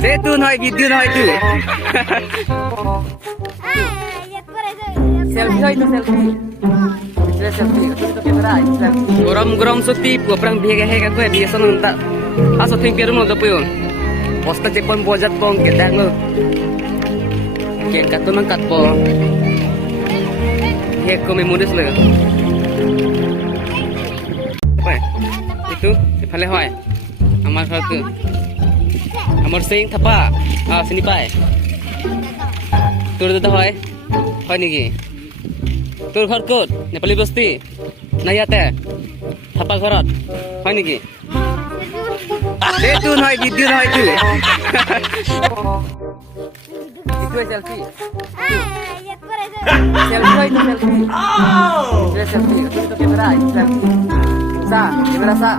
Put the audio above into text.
Itu নহয় video নহয় itu. Selfie হয় itu selfie. Itu selfie. Itu kamera selfie. Gorom soti perang bihe he ka ko dia sonong ta. Aso think biar mo dapoy. Posta jepon bojat pong kedang lo. Ken katu nang kat po. He ko memories laga. Apa? Itu এফালে হয় আমার ঘর তো আমার সিং থাপা চিনি পায় তোর দাদা হয় নাকি তোর ঘর ক'ত নেপালী বস্তি না ইয়াতে থাপা ঘৰত হয় নেকি এইটো নহয় ভিডিঅ' নহয় এইটো সেলফি সেলফি হয় তো সেলফি সেলফি তো ক্যামেরা সেলফি সা ক্যামেরা সা